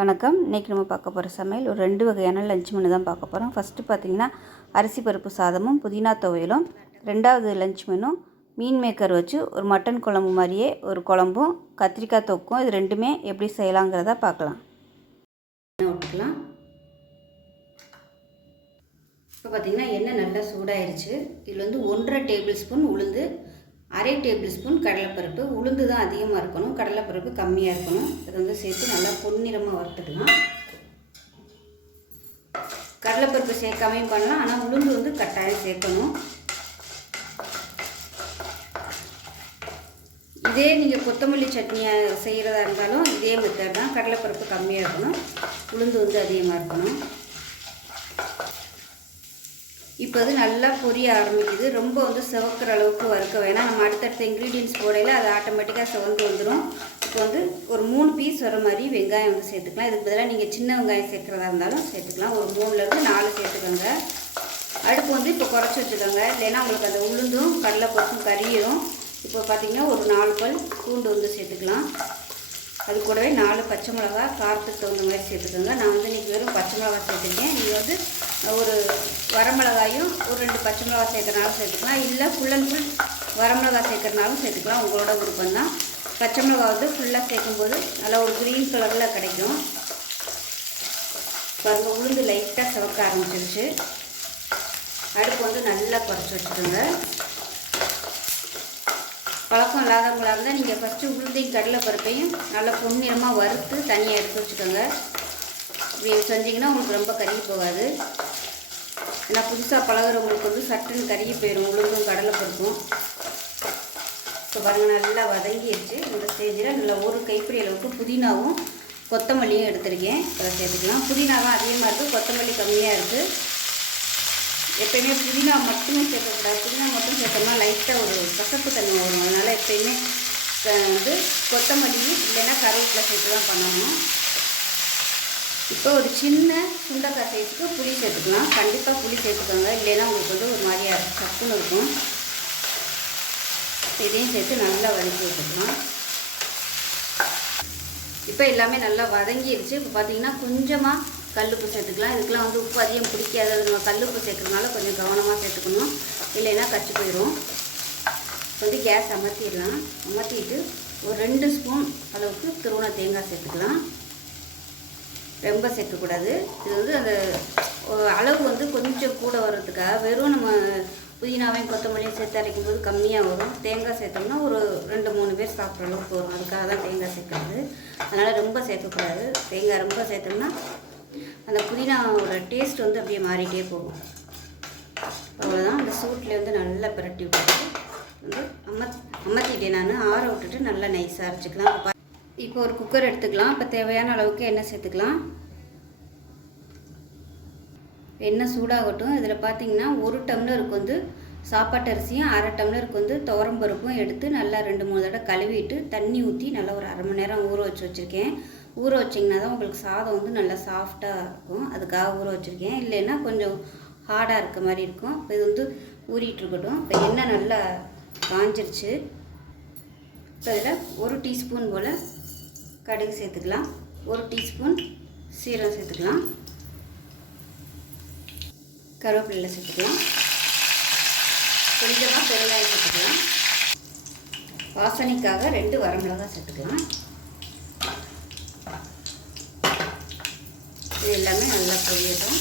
வணக்கம். இன்றைக்கி நம்ம பார்க்க போகிற சமையல் ஒரு 2 வகையான லஞ்ச் மெனு தான் பார்க்க போகிறோம். ஃபஸ்ட்டு பார்த்திங்கன்னா அரிசி பருப்பு சாதமும் புதினா துவையலும். ரெண்டாவது லஞ்ச் மெனு மீன் மேக்கர் வச்சு ஒரு மட்டன் குழம்பு மாதிரியே ஒரு குழம்பும் கத்திரிக்காய் தொக்கும். இது ரெண்டுமே எப்படி செய்யலாங்கிறத பார்க்கலாம். விட்டுக்கலாம். இப்போ பார்த்திங்கன்னா எண்ணெய் நல்லா சூடாயிருச்சு. இதில் வந்து 1.5 டேபிள் ஸ்பூன் உளுந்து, 1/2 டேபிள் ஸ்பூன் கடலைப்பருப்பு. உளுந்து தான் அதிகமாக இருக்கணும், கடலைப்பருப்பு கம்மியாக இருக்கணும். அதை வந்து சேர்த்து நல்லா பொன்னிறமாக வறுத்துக்கலாம். கடலைப்பருப்பு சேர்க்காமையும் பண்ணலாம், ஆனால் உளுந்து வந்து கட்டாயம் சேர்க்கணும். இதே நீங்கள் கொத்தமல்லி சட்னியை செய்கிறதா இருந்தாலும் இதே மெத்தட் தான். கடலைப்பருப்பு கம்மியாக இருக்கணும், உளுந்து வந்து அதிகமாக இருக்கணும். இப்போ அது நல்லா பொரிய ஆரம்பிக்குது. ரொம்ப வந்து சிவக்கிற அளவுக்கு வறுக்க வேணாம். நம்ம அடுத்தடுத்த இன்க்ரீடியன்ஸ் போடையில் அது ஆட்டோமேட்டிக்காக சிவந்து வந்துடும். இப்போ வந்து ஒரு 3 பீஸ் வர மாதிரி வெங்காயம் வந்து சேர்த்துக்கலாம். இதுக்கு பதிலாக நீங்கள் சின்ன வெங்காயம் சேர்க்குறதா இருந்தாலும் சேர்த்துக்கலாம். ஒரு 3லேருந்து 4 சேர்த்துக்கோங்க. அடுப்பு வந்து இப்போ குறைச்சி வச்சுக்கோங்க, இல்லைன்னா உங்களுக்கு அந்த உளுந்தும் கடலைப்பருப்பும் கறியும். இப்போ பார்த்திங்கன்னா ஒரு 4 பல் பூண்டு வந்து சேர்த்துக்கலாம். அது கூடவே 4 பச்சை மிளகா காரத்துக்கு தகுந்த மாதிரி சேர்த்துக்கோங்க. நான் வந்து இன்றைக்கி வெறும் பச்சை மிளகா சேர்த்துருக்கேன். நீங்கள் வந்து ஒரு வரமிளகாயும் ஒரு 2 பச்சை மிளகா சேர்க்கறனாலும் சேர்த்துக்கலாம், இல்லை ஃபுல் அண்ட் ஃபுல் வரமிளகா சேர்க்கறனாலும் சேர்த்துக்கலாம். உங்களோட விருப்பம் தான். பச்சை மிளகா வந்து ஃபுல்லாக சேர்க்கும்போது நல்லா ஒரு க்ரீன் கலரில் கிடைக்கும். பாருங்கள், உளுந்து லைட்டாக சிவக்க ஆரம்பிச்சிருச்சு. அடுப்பு வந்து நல்லா குறைச்சி வச்சுக்கோங்க. பழக்கம் இல்லாதவங்களாக இருந்தால் நீங்கள் ஃபஸ்ட்டு உளுந்தையும் கடலைப்பருப்பையும் நல்லா பொன்னிறமாக வறுத்து தனியாக எடுத்து வச்சுக்கோங்க. இப்படி செஞ்சிங்கன்னா உங்களுக்கு ரொம்ப கருகி போகாது. ஏன்னா புதுசாக பழகிறவங்களுக்கு வந்து சட்டுன்னு கருகி போயிடும் உளுந்தும் கடலைப்பருப்பும். இப்போ பாருங்கள், நல்லா வதங்கிடுச்சு. இந்த ஸ்டேஜில் நல்லா ஒரு கைப்பிடி அளவுக்கு புதினாவும் கொத்தமல்லியும் எடுத்துருக்கேன். அதை சேர்த்துக்கலாம். புதினா தான் அதிகமாக இருக்குது, கொத்தமல்லி கம்மியாக இருக்குது. எப்போயுமே புதினா மட்டுமே சேர்க்கக்கூடாது. புதினா மட்டும் சேர்த்தோம்னா லைட்டாக ஒரு கசப்பு தன்மை வரும். அதனால் எப்போயுமே வந்து கொத்தமல்லி இல்லைன்னா கருவேப்பிலை சேர்த்து தான் பண்ணணும். இப்போ ஒரு சின்ன சுண்டைக்காய் சைஸுக்கு புளி சேர்த்துக்கலாம். கண்டிப்பாக புளி சேர்த்துக்கோங்க, இல்லைன்னா உங்களுக்கு வந்து ஒரு மாதிரியாக சப்புன்னு இருக்கும். இதையும் சேர்த்து நல்லா வதக்கி வச்சுக்கலாம். இப்போ எல்லாமே நல்லா வதங்கிடுச்சு. இப்போ பார்த்தீங்கன்னா கொஞ்சமாக கல்லுப்பு சேர்த்துக்கலாம். இதுக்கெலாம் வந்து உப்பு அதிகம் பிடிக்காது. நம்ம கல்லுப்பு சேர்க்குறதுனால கொஞ்சம் கவனமாக சேர்த்துக்கணும், இல்லைன்னா கச்சி போயிடும். வந்து கேஸ் அமர்த்திடலாம். அமர்த்திட்டு ஒரு 2 ஸ்பூன் அளவுக்கு துருவன தேங்காய் சேர்த்துக்கலாம். ரொம்ப சேர்க்கக்கூடாது. இது வந்து அந்த அளவு வந்து கொஞ்சம் கூட வர்றதுக்காக. வெறும் நம்ம புதினாவையும் கொத்தமல்லியும் சேர்த்து அரைக்கும் போது கம்மியாக வரும். தேங்காய் சேர்த்தோம்னா ஒரு 2-3 பேர் சாப்பிட்ற அளவுக்கு வரும். அதுக்காக தான் தேங்காய் சேர்க்குறது. அதனால் ரொம்ப சேர்க்கக்கூடாது. தேங்காய் ரொம்ப சேர்த்தோம்னா அந்த புதினாவோட டேஸ்ட் வந்து அப்படியே மாறிட்டே போகும். அவ்வளோதான். அந்த சூட்டில் வந்து நல்லா பிரட்டி விட்டுட்டு வந்து அமர்த்திட்டேன். நான் ஆற விட்டுட்டு நல்லா நைஸாக அரைச்சிக்கலாம். இப்போ ஒரு குக்கர் எடுத்துக்கலாம். இப்போ தேவையான அளவுக்கு எண்ணெய் சேர்த்துக்கலாம். எண்ணெய் சூடாகட்டும். இதில் பார்த்திங்கன்னா 1 டம்ளருக்கு வந்து சாப்பாட்டு அரிசியும் 1/2 டம்ளருக்கு வந்து துவரம்பருப்பும் எடுத்து நல்லா 2-3 தடவை கழுவிட்டு தண்ணி ஊற்றி நல்லா ஒரு 1/2 மணி நேரம் ஊற வச்சு வச்சுருக்கேன். ஊற வச்சிங்கன்னா தான் உங்களுக்கு சாதம் வந்து நல்லா சாஃப்டாக இருக்கும். அதுக்காக ஊற வச்சுருக்கேன். இல்லைன்னா கொஞ்சம் ஹார்டாக இருக்க மாதிரி இருக்கும். இப்போ இது வந்து ஊறிட்டுருக்கட்டும். இப்போ எண்ணெய் நல்லா காஞ்சிருச்சு. இப்போ இதில் 1 டீஸ்பூன் போல் கடுகு சேர்த்துக்கலாம். 1 டீஸ்பூன் சீரகம் சேர்த்துக்கலாம். கருவேப்பிலை சேர்த்துக்கலாம். கொஞ்சமாக பெருங்காயம் சேர்த்துக்கலாம். வாசனைக்காக 2 வரமிளகாய் சேர்த்துக்கலாம். இது எல்லாமே நல்லா பொரியட்டும்.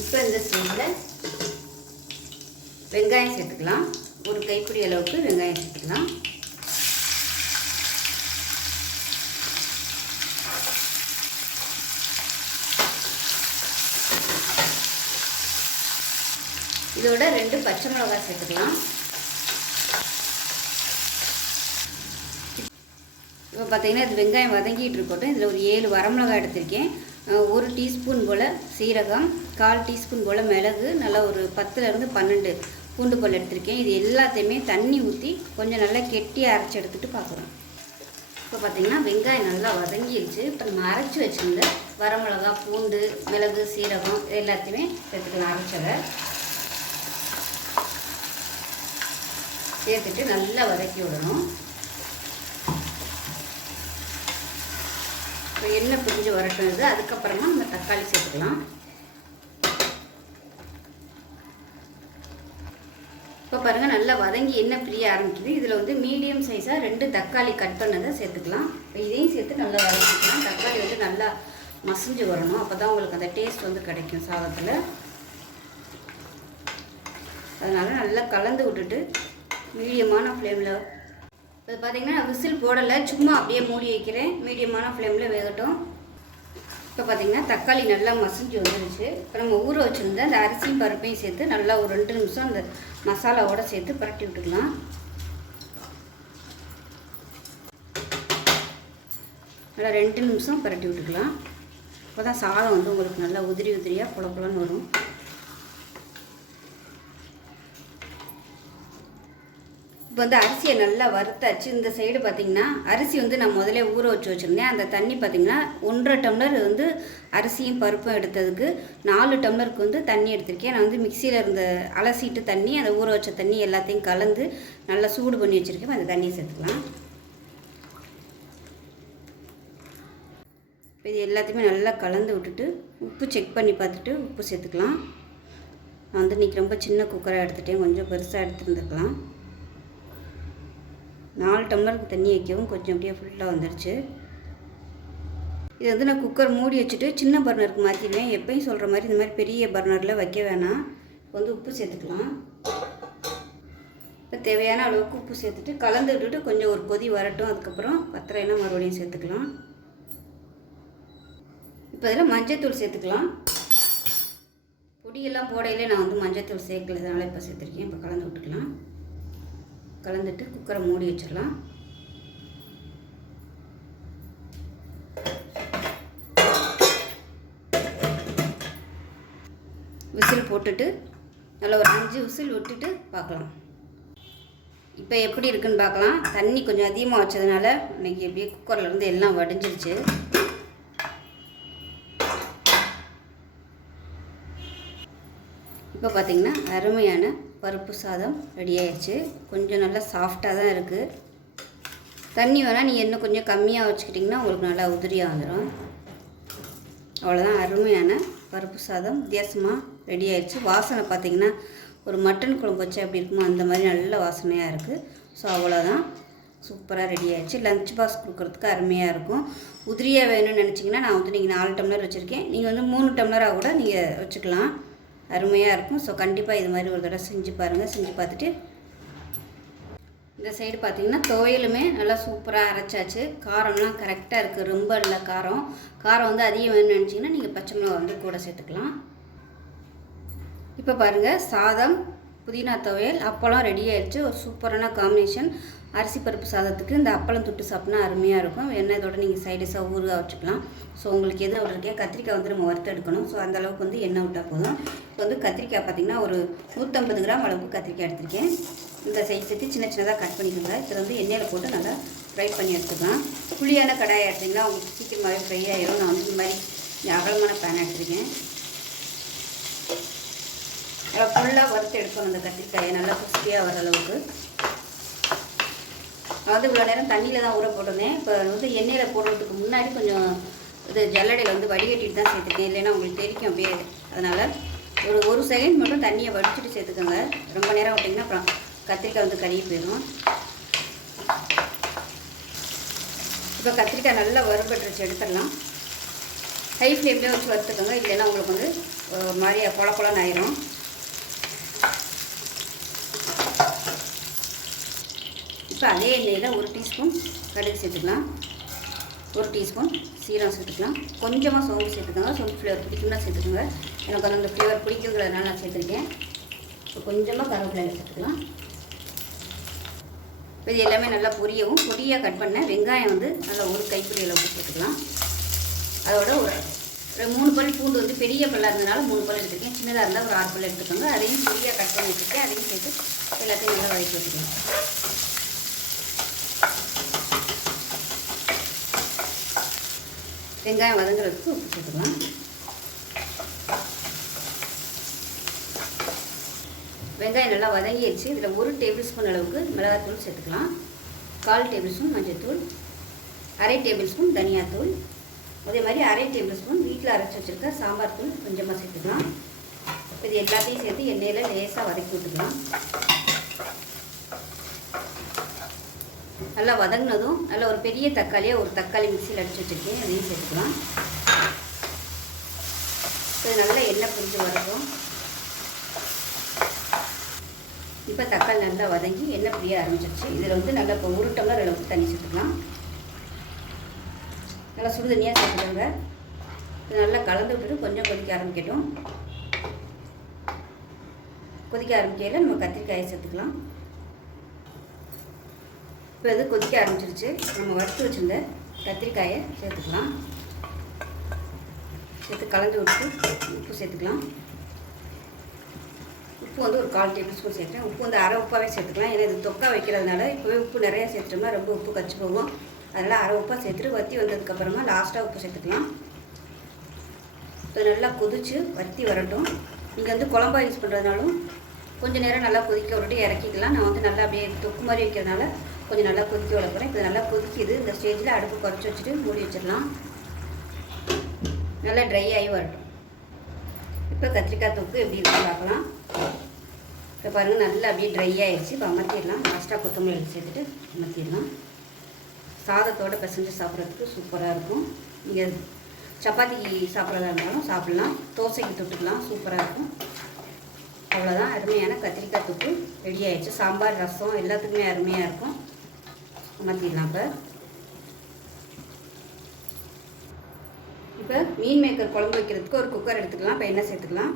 இப்போ இந்த ஸ்டேஜில் வெங்காயம் சேர்த்துக்கலாம். ஒரு கைப்பிடி அளவுக்கு வெங்காயம் சேர்த்துக்கலாம். இதோட 2 பச்சை மிளகாய் சேர்த்துக்கலாம். இப்போ பார்த்தீங்கன்னா இது வெங்காயம் வதங்கிட்டு இருக்கட்டும். இதில் ஒரு 7 வரமிளகாய் எடுத்திருக்கேன். 1 டீஸ்பூன் போல் சீரகம், 1/4 டீஸ்பூன் போல் மிளகு, நல்லா ஒரு 10லேருந்து 12 பூண்டு பல் எடுத்திருக்கேன். இது எல்லாத்தையுமே தண்ணி ஊற்றி கொஞ்சம் நல்லா கெட்டியாக அரைச்சி எடுத்துகிட்டு பார்க்குறோம். இப்போ பார்த்திங்கன்னா வெங்காயம் நல்லா வதங்கிடுச்சு. இப்போ நம்ம அரைச்சி வச்சுருந்த வரமிளகா, பூண்டு, மிளகு, சீரகம் எல்லாத்தையுமே சேர்த்துக்கலாம். அரைச்சதை சேர்த்துட்டு நல்லா வதக்கி விடணும். இப்போ எண்ணெய் பிரிஞ்சு வரட்டுது. அதுக்கப்புறமா நம்ம தக்காளி சேர்த்துக்கலாம். இப்போ பாருங்கள் நல்லா வதங்கி எண்ணெய் பிரிய ஆரம்பிக்குது. இதில் வந்து மீடியம் சைஸாக 2 தக்காளி கட் பண்ணதை சேர்த்துக்கலாம். இப்போ இதையும் சேர்த்து நல்லா வதக்கிக்கலாம். தக்காளி வந்து நல்லா மசிஞ்சு வரணும். அப்போ தான் உங்களுக்கு அந்த டேஸ்ட் வந்து கிடைக்கும் சாதத்தில். அதனால் நல்லா கலந்து விட்டுட்டு மீடியமான ஃப்ளேமில், இப்போ பார்த்திங்கன்னா நான் விசில் போடலை, சும்மா அப்படியே மூடி வைக்கிறேன். மீடியமான ஃப்ளேமில் வேகட்டும். இப்போ பார்த்திங்கன்னா தக்காளி நல்லா மசிஞ்சு வந்துடுச்சு. இப்போ நம்ம ஊற வச்சுருந்த அந்த அரிசியும் பருப்பையும் சேர்த்து நல்லா ஒரு 2 நிமிஷம் அந்த மசாலாவோடு சேர்த்து பரட்டி விட்டுக்கலாம். நல்லா 2 நிமிஷம் பரட்டி விட்டுக்கலாம். அப்போ தான் சாதம் வந்து உங்களுக்கு நல்லா உதிரி உதிரியாக புலப்புலன்னு வரும். இப்போ வந்து அரிசியை நல்லா வறுத்தாச்சு. இந்த சைடு பார்த்திங்கன்னா அரிசி வந்து நான் முதல்ல ஊற வச்சுருந்தேன். அந்த தண்ணி பார்த்திங்கன்னா 1.5 டம்ளர் வந்து அரிசியும் பருப்பும் எடுத்ததுக்கு 4 டம்ளருக்கு வந்து தண்ணி எடுத்திருக்கேன். நான் வந்து மிக்சியில் இருந்த அலசிட்டு தண்ணி, அந்த ஊற வச்ச தண்ணி எல்லாத்தையும் கலந்து நல்லா சூடு பண்ணி வச்சுருக்கேன். அந்த தண்ணியை சேர்த்துக்கலாம். இப்போ இது எல்லாத்தையுமே நல்லா கலந்து விட்டுட்டு உப்பு செக் பண்ணி பார்த்துட்டு உப்பு சேர்த்துக்கலாம். நான் வந்து இன்றைக்கி ரொம்ப சின்ன குக்கராக எடுத்துகிட்டேன், கொஞ்சம் பெருசாக எடுத்துருந்துருக்கலாம். 4 டம்ளருக்கு தண்ணி வைக்கவும் கொஞ்சம் அப்படியே ஃபுல்லாக வந்துடுச்சு. இது வந்து நான் குக்கர் மூடி வச்சுட்டு சின்ன பர்னருக்கு மாற்றிடுவேன். எப்பயும் சொல்கிற மாதிரி இந்த மாதிரி பெரிய பர்னரில் வைக்க வேணாம். இப்போ வந்து உப்பு சேர்த்துக்கலாம். இப்போ தேவையான அளவுக்கு உப்பு சேர்த்துட்டு கலந்து விட்டுட்டு கொஞ்சம் ஒரு கொதி வரட்டும். அதுக்கப்புறம் பத்தலைன்னா மறுபடியும் சேர்த்துக்கலாம். இப்போ இதில் மஞ்சத்தூள் சேர்த்துக்கலாம். பொடியெல்லாம் போடையிலே நான் வந்து மஞ்சத்தூள் சேர்க்கலதுனால இப்போ சேர்த்துருக்கேன். இப்போ கலந்து விட்டுக்கலாம். கலந்துட்டு குக்கரை மூடி வச்சிடலாம். விசில் போட்டுட்டு நல்லா ஒரு 5 விசில் விட்டுட்டு பார்க்கலாம். இப்போ எப்படி இருக்குன்னு பார்க்கலாம். தண்ணி கொஞ்சம் அதிகமாக வச்சதுனால இன்றைக்கி எப்படியே குக்கர்லேருந்து எல்லாம் வடிஞ்சிருச்சு. இப்போ பார்த்திங்கன்னா அருமையான பருப்பு சாதம் ரெடி ஆயிடுச்சு. கொஞ்சம் நல்லா சாஃப்டாக தான் இருக்குது. தண்ணி வேணால் நீங்கள் இன்னும் கொஞ்சம் கம்மியாக வச்சுக்கிட்டிங்கன்னா உங்களுக்கு நல்லா உதிரியாக வந்துடும். அவ்வளோதான், அருமையான பருப்பு சாதம் வித்தியாசமாக ரெடி ஆயிடுச்சு. வாசனை பார்த்திங்கன்னா ஒரு மட்டன் குழம்பு வச்சா எப்படி இருக்குமோ அந்த மாதிரி நல்ல வாசனையாக இருக்குது. ஸோ அவ்வளோதான், சூப்பராக ரெடி ஆயிடுச்சு. லஞ்ச் பாக்ஸ் கொடுக்குறதுக்கு அருமையாக இருக்கும். உதிரியாக வேணும்னு நினச்சிங்கன்னா நான் வந்து நீங்கள் 4 டம்ளர் வச்சுருக்கேன், நீங்கள் வந்து 3 டம்ளராக கூட நீங்கள் வச்சுக்கலாம். அருமையாக இருக்கும். ஸோ கண்டிப்பாக இது மாதிரி ஒரு தடவை செஞ்சு பாருங்கள். செஞ்சு பார்த்துட்டு இந்த சைடு பார்த்திங்கன்னா துவையலுமே நல்லா சூப்பராக அரைச்சாச்சு. காரம்லாம் கரெக்டாக இருக்குது, ரொம்ப இல்லை காரம். காரம் வந்து அதிகம் வேணும்னு நினச்சிங்கன்னா நீங்கள் பச்சை மிளகா வந்து கூட சேர்த்துக்கலாம். இப்போ பாருங்கள், சாதம், புதினா துவையல், அப்பளம் ரெடி ஆகிடுச்சு. ஒரு சூப்பரான காம்பினேஷன். அரிசி பருப்பு சாதத்துக்கு இந்த அப்பளம் தொட்டு சாப்பிட்னா அருமையாக இருக்கும். எண்ணெயோட நீங்கள் சைடிஷாக ஊறுகாய் வச்சுக்கலாம். ஸோ உங்களுக்கு எது இருக்கே கத்திரிக்காய் வந்து நம்ம வறுத்து எடுக்கணும். ஸோ அந்தளவுக்கு வந்து எண்ணெய் விட்டால் போதும். இப்போ வந்து கத்திரிக்காய் பார்த்திங்கன்னா ஒரு 150 கிராம் அளவுக்கு கத்திரிக்காய் எடுத்திருக்கேன். இந்த சைஸுக்கு சின்ன சின்னதாக கட் பண்ணிக்கோங்க. இதை வந்து எண்ணெயில் போட்டு நல்லா ஃப்ரை பண்ணி எடுத்துக்கலாம். புளியான கடாயை எடுத்திங்கன்னா உங்களுக்கு சீக்கிரமாகவே ஃப்ரை ஆகிடும். நான் வந்து இந்த மாதிரி அகலமான பேன் எடுத்துருக்கேன். ஃபுல்லாக வறுத்து எடுக்கணும் அந்த கத்திரிக்காயை, நல்லா கிறிஸ்பியாக வர அளவுக்கு. நான் வந்து இவ்வளோ நேரம் தண்ணியில் தான் ஊற போட்டிருந்தேன். இப்போ வந்து எண்ணெயில் போடுறதுக்கு முன்னாடி கொஞ்சம் இது ஜல்லடையில் வந்து வடிகட்டிட்டு தான் சேர்த்துக்கேன், இல்லைன்னா உங்களுக்கு தெரிக்கும் அப்படியே. அதனால் ஒரு செகண்ட் மட்டும் தண்ணியை வடிச்சிட்டு சேர்த்துக்கோங்க. ரொம்ப நேரம் விட்டிங்கன்னா அப்புறம் கத்திரிக்காய் வந்து கழுவி போயிடும். இப்போ கத்திரிக்காய் நல்லா வறுபட்டுருச்சு, எடுத்துடலாம். ஹை ஃப்ளேம்லேயே வச்சு வறுத்துக்கோங்க, இல்லைன்னா உங்களுக்கு வந்து ஒரு மாதிரியா குழக்குழன்னு ஆயிரும். இப்போ அதே எண்ணெயில் 1 டீஸ்பூன் கடுகு சேர்த்துக்கலாம், 1 டீஸ்பூன் சீரகம் சேர்த்துக்கலாம், கொஞ்சமாக சோம்பு சேர்த்துக்கோங்க. சோம்பு ஃப்ளேவர் பிடிக்கும்னா சேர்த்துக்கோங்க. எனக்கு வந்து அந்த ஃப்ளேவர் பிடிக்குங்கிறதுனால நான் சேர்த்துருக்கேன். இப்போ கொஞ்சமாக கருவேப்பிலை சேர்த்துக்கலாம். இப்போ இது எல்லாமே நல்லா பொடியாக கட் பண்ண வெங்காயம் வந்து நல்லா ஒரு கைப்பிடி அளவுக்கு சேர்த்துக்கலாம். அதோட ஒரு 3 பல் பூண்டு வந்து பெரிய பல்லாக இருந்ததுனால 3 பல் எடுத்துருக்கேன். சின்னதாக இருந்தால் ஒரு 6 பல் எடுத்துக்கோங்க. அதையும் பொடியாக கட் பண்ணி வச்சுருக்கேன். அதையும் சேர்த்து எல்லாத்தையும் நல்லா வதக்கி வச்சுக்கலாம். வெங்காயம் வதங்குறதுக்கு உப்பு சேர்த்துக்கலாம். வெங்காயம் நல்லா வதங்கிடுச்சு. இதில் 1 டேபிள் ஸ்பூன் அளவுக்கு மிளகாத்தூள் சேர்த்துக்கலாம், 1/4 டேபிள் ஸ்பூன் மஞ்சள்தூள், 1/2 டேபிள் ஸ்பூன் தனியாத்தூள், அதே மாதிரி அரை டேபிள் ஸ்பூன் வீட்டில் அரைச்சி வச்சுருக்க சாம்பார் தூள் கொஞ்சமாக சேர்த்துக்கலாம். இது எல்லாத்தையும் சேர்த்து எண்ணெயில் லேசாக வதக்கி விட்டுக்கலாம். நல்லா வதங்கினதும் நல்லா ஒரு பெரிய தக்காளியாக ஒரு தக்காளி மிக்சியில் அடித்து வச்சுருக்கேன், அதையும் சேர்த்துக்கலாம். இது நல்லா எண்ணெய் பிரிஞ்சு வரட்டும். இப்போ தக்காளி நல்லா வதங்கி எண்ணெய் பிரிய ஆரம்பிச்சிருச்சு. இதில் வந்து நல்லா இப்போ 1 டம்ளர் அளவுக்கு தண்ணி சேர்த்துக்கலாம். நல்லா சுடு தண்ணியாக சேர்த்துக்கோங்க. இது நல்லா கலந்து விட்டுட்டு கொஞ்சம் கொதிக்க ஆரம்பிக்கட்டும். கொதிக்க ஆரம்பிக்கையில் நம்ம கத்திரிக்காயை சேர்த்துக்கலாம். இப்போ இது கொதிக்க ஆரம்பிச்சிருச்சு. நம்ம வறுத்து வச்சுருந்த கத்திரிக்காயை சேர்த்துக்கலாம். சேர்த்து கலந்து விட்டு உப்பு சேர்த்துக்கலாம். உப்பு வந்து ஒரு 1/4 டேபிள் ஸ்பூன் சேர்த்தேன். உப்பு வந்து அரை உப்பாகவே சேர்த்துக்கலாம். ஏன்னா இது தொக்கா வைக்கிறதுனால இப்போவே உப்பு நிறையா சேர்த்துட்டோம்னா ரொம்ப உப்பு கச்சி போகும். அதனால் அரை உப்பாக சேர்த்துட்டு வற்றி வந்ததுக்கப்புறமா லாஸ்ட்டாக உப்பு சேர்த்துக்கலாம். இப்போ நல்லா கொதித்து வற்றி வரட்டும். நீங்கள் வந்து குழம்பா யூஸ் பண்ணுறதுனாலும் கொஞ்சம் நேரம் நல்லா கொதிக்க விட்டுட்டு இறக்கிக்கலாம். நான் வந்து நல்லா அப்படியே தொக்கு மாதிரி வைக்கிறதுனால கொஞ்சம் நல்லா கொதிக்க விட இப்போ நல்லா கொதிக்குது. இந்த ஸ்டேஜில் அடுப்பு குறைச்சி வச்சுட்டு மூடி வச்சிடலாம். நல்லா ட்ரை ஆகி வரட்டும். இப்போ கத்திரிக்காய் தொக்கு எப்படி இருக்குன்னு பார்க்கலாம். இப்போ பாருங்கள் நல்லா அப்படியே ட்ரை ஆகிடுச்சு. இப்போ அமர்த்திடலாம். லாஸ்ட்டாக கொத்தமல்லி சேர்த்துட்டு அமர்த்திடலாம். சாதத்தோடு பிசைஞ்சு சாப்பிட்றதுக்கு சூப்பராக இருக்கும். நீங்கள் சப்பாத்திக்கு சாப்பிட்றதா இருந்தாலும் சாப்பிட்லாம், தோசைக்கு தொட்டுக்கலாம், சூப்பராக இருக்கும். அவ்வளோதான், அருமையான கத்திரிக்காய் தொக்கு ரெடி ஆகிடுச்சு. சாம்பார், ரசம் எல்லாத்துக்குமே அருமையாக இருக்கும். அமர்த்திடலாம். இப்போ மீன் மேக்கர் குழம்பு வைக்கிறதுக்கு ஒரு குக்கர் எடுத்துக்கலாம். இப்போ எண்ணெய் சேர்த்துக்கலாம்.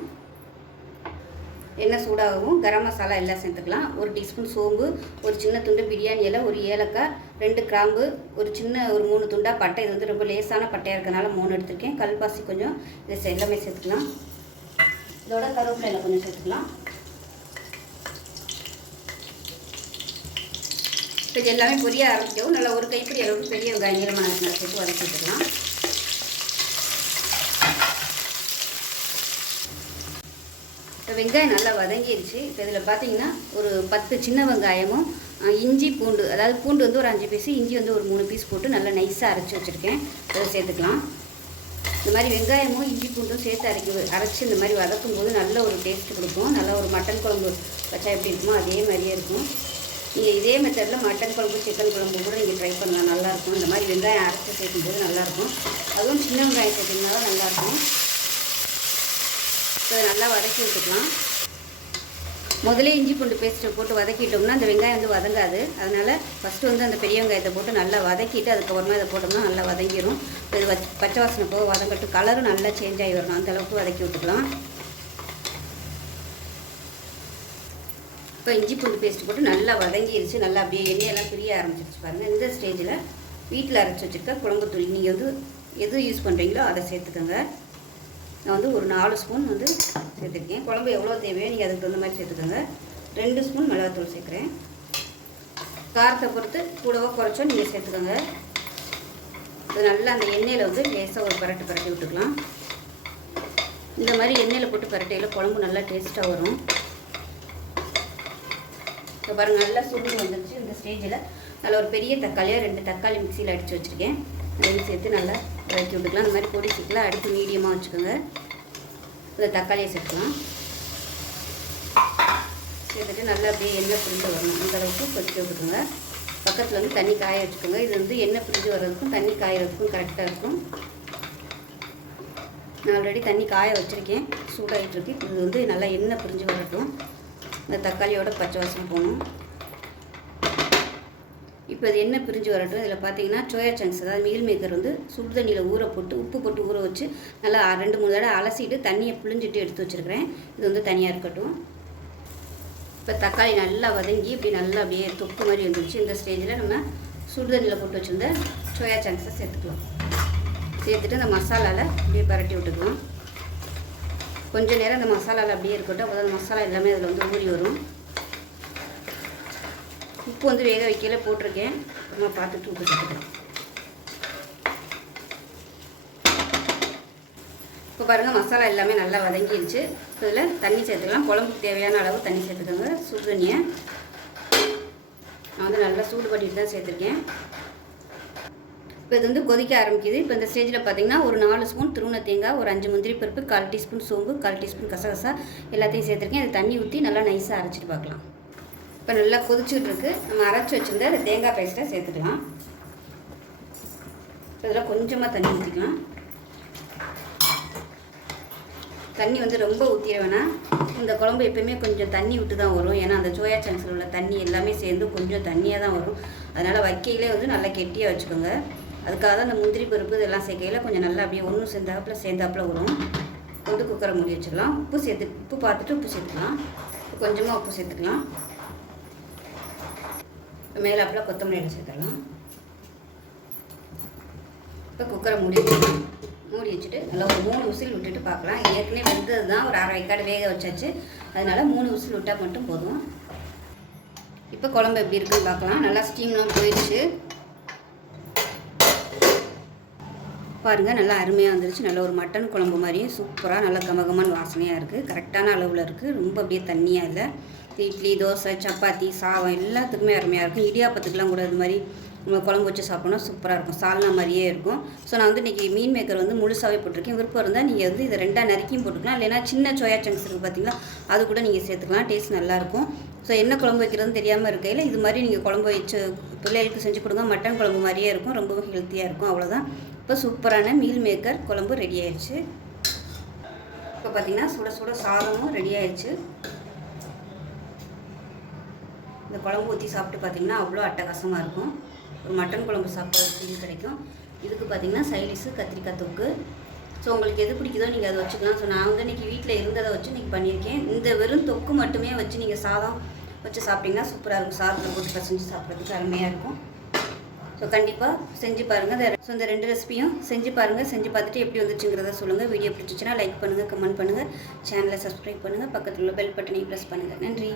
எண்ணெய் சூடாகவும் கரம் மசாலா எல்லாம் சேர்த்துக்கலாம். 1 டீஸ்பூன் சோம்பு, ஒரு சின்ன துண்டு பிரியாணி இலை, ஒரு ஏலக்காய், 2 கிராம்பு, ஒரு 3 துண்டா பட்டை. இது வந்து ரொம்ப லேசான பட்டையாக இருக்கனால 3 எடுத்துருக்கேன். கல்பாசி கொஞ்சம், இதை எல்லாமே சேர்த்துக்கலாம். இதோட கருவேப்பிலை எல்லாம் கொஞ்சம் சேர்த்துக்கலாம். இப்போ இது எல்லாமே பொரிய ஆரம்பிக்கவும் நல்லா ஒரு கைப்பிடி அளவுக்கு பெரிய வெங்காயம் நீளமான சேர்த்து வதக்கி வச்சுக்கலாம். இப்போ வெங்காயம் நல்லா வதங்கிடுச்சு. இப்போ இதில் பார்த்தீங்கன்னா ஒரு 10 சின்ன வெங்காயமும் இஞ்சி பூண்டு, அதாவது பூண்டு வந்து ஒரு 5 பீஸு, இஞ்சி வந்து ஒரு 3 பீஸ் போட்டு நல்லா நைஸாக அரைச்சி வச்சுருக்கேன். அதை சேர்த்துக்கலாம். இந்த மாதிரி வெங்காயமும் இஞ்சி பூண்டும் சேர்த்து அரைச்சி இந்த மாதிரி வதக்கும் போது நல்ல ஒரு டேஸ்ட் கொடுக்கும். நல்லா ஒரு மட்டன் குழம்பு வச்சா எப்படி இருக்குமோ அதே மாதிரியே இருக்கும். நீங்கள் இதே மெத்தடில் மட்டன் குழம்பு, சிக்கன் குழம்பு கூட நீங்கள் ட்ரை பண்ணலாம், நல்லாயிருக்கும். இந்த மாதிரி வெங்காயம் அரைச்சி சேர்க்கும்போது நல்லாயிருக்கும். அதுவும் சின்ன வெங்காயம் சேர்த்திங்கனாலும் நல்லாயிருக்கும். இப்போ நல்லா வதக்கி விட்டுக்கலாம். முதலே இஞ்சி பூண்டு பேஸ்ட்டை போட்டு வதக்கிட்டோம்னா அந்த வெங்காயம் வந்து வதங்காது. அதனால் ஃபஸ்ட்டு வந்து அந்த பெரிய வெங்காயத்தை போட்டு நல்லா வதக்கிட்டு அதுக்கப்புறமா இதை போட்டோம்னா நல்லா வதங்கிடும். இது பச்சை வாசனை போக வதங்கட்டு கலரும் நல்லா சேஞ்ச் ஆகி வரணும். அந்தளவுக்கு வதக்கி விட்டுக்கலாம். இப்போ இஞ்சி பூண்டு பேஸ்ட் போட்டு நல்லா வதங்கிடுச்சு. நல்லா அப்படியே எண்ணெயெல்லாம் பிரிய ஆரம்பிச்சிருச்சு பாருங்கள். இந்த ஸ்டேஜில் வீட்டில் அரைச்சி வச்சுருக்க குழம்பு தூள் நீங்கள் வந்து எது யூஸ் பண்ணுறீங்களோ அதை சேர்த்துக்கோங்க. நான் வந்து ஒரு 4 ஸ்பூன் வந்து சேர்த்துருக்கேன். குழம்பு எவ்வளோ தேவையோ நீங்கள் அதுக்கு தகுந்த மாதிரி சேர்த்துக்கோங்க. 2 ஸ்பூன் மிளகாத்தூள் சேர்க்குறேன். காரத்தை பொறுத்து கூடவோ குறைச்சோ நீங்கள் சேர்த்துக்கோங்க. இது நல்லா அந்த எண்ணெயில் வந்து லேசாக ஒரு பரட்டி விட்டுக்கலாம். இந்த மாதிரி எண்ணெயில் போட்டு பரட்டையில் குழம்பு நல்லா டேஸ்ட்டாக வரும். இப்போ பாருங்கள் நல்லா சுருங்கி வந்துடுச்சு. இந்த ஸ்டேஜில் நல்லா ஒரு பெரிய தக்காளியாக 2 தக்காளி மிக்சியில் அடித்து வச்சுருக்கேன். அதையும் சேர்த்து நல்லா வதக்கி விட்டுக்கலாம். இந்த மாதிரி பொடி சீக்கிரம் அடுப்பு மீடியமாக வச்சுக்கோங்க. இந்த தக்காளியை சேர்த்துக்கலாம். சேர்த்துட்டு நல்லா அப்படியே எண்ணெய் பிரிஞ்சு வரணும். அந்த அளவுக்கு கொதிக்க விட்டுக்கோங்க. பக்கத்தில் வந்து தண்ணி காய வச்சுக்கோங்க. இது வந்து எண்ணெய் பிரிஞ்சு வர்றதுக்கும் தண்ணி காயறதுக்கும் கரெக்டாக இருக்கும். நான் ஆல்ரெடி தண்ணி காய வச்சுருக்கேன், சூடாகிட்டுருக்கு. இது வந்து நல்லா எண்ணெய் பிரிஞ்சு வரட்டும். இந்த தக்காளியோட பச்சை வாசனை போகணும். இப்போ இது எண்ணெய் பிரிஞ்சு வரட்டும். இதில் பார்த்தீங்கன்னா சோயா சங்க்ஸ், அதாவது மீல் மேக்கர் வந்து சுடு தண்ணியில் ஊற போட்டு உப்பு போட்டு ஊற வச்சு நல்லா 2-3 தடவை அலசிட்டு தண்ணியை புழிஞ்சிட்டு எடுத்து வச்சுருக்கிறேன். இது வந்து தனியாக இருக்கட்டும். இப்போ தக்காளி நல்லா வதங்கி இப்படி நல்லா அப்படியே தொக்கு மாதிரி வந்துடுச்சு. இந்த ஸ்டேஜில் நம்ம சுடு தண்ணியில் போட்டு வச்சுருந்த சோயா சங்க்ஸை சேர்த்துக்கலாம். சேர்த்துட்டு இந்த மசாலாவில் அப்படியே பரட்டி விட்டுக்கலாம். கொஞ்சம் நேரம் இந்த மசாலாவில் அப்படியே இருக்கட்டும். அப்போ அந்த மசாலா எல்லாமே அதில் வந்து ஊறி வரும். உப்பு வந்து வேக வைக்கல போட்டிருக்கேன். நம்ம பார்த்துட்டு உப்பு சேர்த்துக்கலாம். இப்போ பாருங்கள் மசாலா எல்லாமே நல்லா வதங்கிடுச்சு. இதில் தண்ணி சேர்த்துக்கலாம். குழம்புக்கு தேவையான அளவு தண்ணி சேர்த்துக்கோங்க. சுடு தண்ணியை நான் வந்து நல்லா சூடு பண்ணிட்டு தான் சேர்த்துருக்கேன். இப்போ இது வந்து கொதிக்க ஆரம்பிக்குது. இப்போ இந்த ஸ்டேஜில் பார்த்திங்கன்னா ஒரு 4 ஸ்பூன் துருவின தேங்காய், ஒரு 5 முந்திரி பருப்பு, 1/4 டீஸ்பூன் சோம்பு, 1/4 டீஸ்பூன் கசகசா எல்லாத்தையும் சேர்த்துருக்கேன். அது தண்ணி ஊற்றி நல்லா நைஸாக அரைச்சிட்டு பார்க்கலாம். இப்போ நல்லா கொதிச்சுட்டு இருக்கு. நம்ம அரைச்சி வச்சுருந்த அந்த தேங்காய் பேஸ்ட்டை சேர்த்துக்கலாம். இதில் கொஞ்சமாக தண்ணி ஊற்றிக்கலாம். தண்ணி வந்து ரொம்ப ஊற்றிட வேணாம். இந்த குழம்பு எப்போயுமே கொஞ்சம் தண்ணி விட்டு தான் வரும். ஏன்னா அந்த சோயா சங்க்ஸில் உள்ள தண்ணி எல்லாமே சேர்ந்து கொஞ்சம் தண்ணியாக தான் வரும். அதனால் வைக்கையிலே வந்து நல்லா கெட்டியாக வச்சுக்கோங்க. அதுக்காக தான் அந்த முந்திரி பருப்பு இதெல்லாம் சேர்க்கையில் கொஞ்சம் நல்லா அப்படியே ஒன்றும் சேர்ந்தாப்பில் வரும். வந்து குக்கரை மூடி வச்சிடலாம். உப்பு பார்த்துட்டு உப்பு சேர்த்துக்கலாம். கொஞ்சமாக உப்பு சேர்த்துக்கலாம். மேலாப்பில் கொத்தமல்லி சேர்த்துடலாம். இப்போ குக்கரை மூடி வச்சுட்டு நல்லா ஒரு 3 விசில் விட்டுட்டு பார்க்கலாம். ஏற்கனவே வெந்தது தான், ஒரு 1/2 வேக்காடு வேக வச்சாச்சு. அதனால் 3 விசில் விட்டால் மட்டும் போதும். இப்போ குழம்பு எப்படி இருக்குன்னு பார்க்கலாம். நல்லா ஸ்டீம்லாம் போயிடுச்சு பாருங்கள். நல்லா அருமையாக வந்துருச்சு. நல்ல ஒரு மட்டன் குழம்பு மாதிரியே சூப்பராக நல்லா கமகமான வாசனையாக இருக்குது. கரெக்டான அளவில் இருக்குது. ரொம்ப அப்படியே தண்ணியாக இல்லை. இட்லி, தோசை, சப்பாத்தி, சாதம் எல்லாத்துக்குமே அருமையாக இருக்கும். இடியாப்பத்துக்கெலாம் கூட இது மாதிரி நம்ம குழம்பு வச்சு சாப்பிட்டோம்னா சூப்பராக இருக்கும். சால்னா மாதிரியே இருக்கும். ஸோ நான் வந்து இன்றைக்கி மீன் மேக்கர் வந்து முழுசாகவே போட்டிருக்கேன். விருப்பம் இருந்தால் நீங்கள் வந்து இதை 2ஆக நறுக்கியும் போட்டுக்கலாம். இல்லைனா சின்ன சோயா சங்க்ஸ் இருக்குது பார்த்தீங்களா, அது கூட நீங்கள் சேர்த்துக்கலாம். டேஸ்ட் நல்லாயிருக்கும். ஸோ என்ன குழம்பு வைக்கிறதுன்னு தெரியாமல் இருக்கையில் இது மாதிரி நீங்கள் குழம்பு வச்சு பிள்ளைகளுக்கு செஞ்சு கொடுங்க. மட்டன் குழம்பு மாதிரியே இருக்கும். ரொம்பவும் ஹெல்த்தியாக இருக்கும். அவ்வளோதான். இப்போ சூப்பரான மீல் மேக்கர் குழம்பு ரெடி ஆயிடுச்சு. இப்போ பார்த்திங்கன்னா சுட சுட சாதமும் ரெடி ஆயிடுச்சு. இந்த குழம்பு ஊற்றி சாப்பிட்டு பார்த்திங்கன்னா அவ்வளோ அட்டகாசமாக இருக்கும். ஒரு மட்டன் குழம்பு சாப்பிட்ற ஃபீல் கிடைக்கும். இதுக்கு பார்த்திங்கன்னா சைடிஷு கத்திரிக்காய் தொக்கு. ஸோ உங்களுக்கு எது பிடிக்குதோ நீங்கள் அதை வச்சுக்கலாம். ஸோ நான் வந்து இன்றைக்கி வீட்டில் இருந்ததை வச்சு இன்றைக்கி பண்ணியிருக்கேன். இந்த வெறும் தொக்கு மட்டுமே வச்சு நீங்கள் சாதம் வச்சு சாப்பிட்டிங்கன்னா சூப்பராக இருக்கும். சாதத்தில் போட்டு பசஞ்சு சாப்பிட்றதுக்கு அருமையாக இருக்கும். ஸோ கண்டிப்பாக செஞ்சு பாருங்கள். ஸோ இந்த 2 ரெசிபியும் செஞ்சு பாருங்கள். செஞ்சு பார்த்துட்டு எப்படி வந்துச்சுங்கிறத சொல்லுங்கள். வீடியோ பிடிச்சிச்சுன்னா லைக் பண்ணுங்கள், கமெண்ட் பண்ணுங்கள், சேனலை சப்ஸ்கிரைப் பண்ணுங்கள், பக்கத்தில் உள்ள பெல் பட்டனையும் ப்ரெஸ் பண்ணுங்கள். நன்றி.